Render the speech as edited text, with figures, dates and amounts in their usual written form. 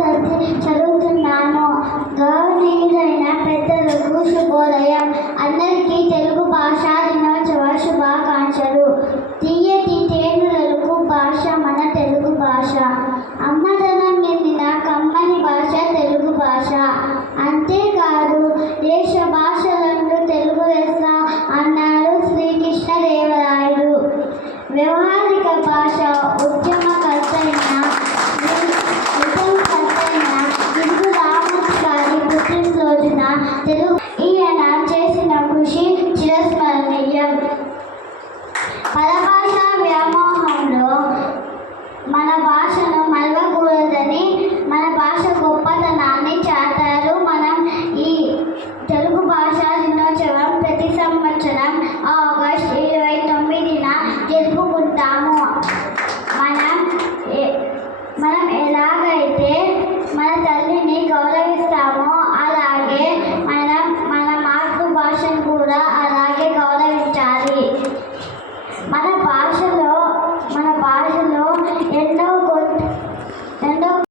తరగతి చదువుతున్నాను. గౌరవనీయులైన పెద్దలకు శుభోదయం. అందరికీ తెలుగు భాషా దినోత్సవ శుభాకాంక్షలు. తీయటి తేనులకు భాష మన తెలుగు భాష. అమ్మదనం నిండిన కమ్మని భాష తెలుగు భాష. అంతేకాదు దేశ భాషలందు తెలుగు లెస్స అన్నారు శ్రీకృష్ణదేవరాయలు. వ్యవహారిక భాష ఉద్యమకర్తైన గిడుగు రామూర్తి గారి పుట్టినరోజున తెలుగు ఈయన చేసిన కృషి చిరస్మరణీయం. పరభాషా వ్యామోహంలో మన భాషను మరవకూడదని మన భాష గొప్పతనాన్ని చాటారు. మనం ఈ తెలుగు భాషా దినోత్సవం ప్రతి సంవత్సరం ఆగస్టు 29న జరుపుకుంటాము. మనం ఎలాగైతే మన తల్లిని గౌరవిస్తామో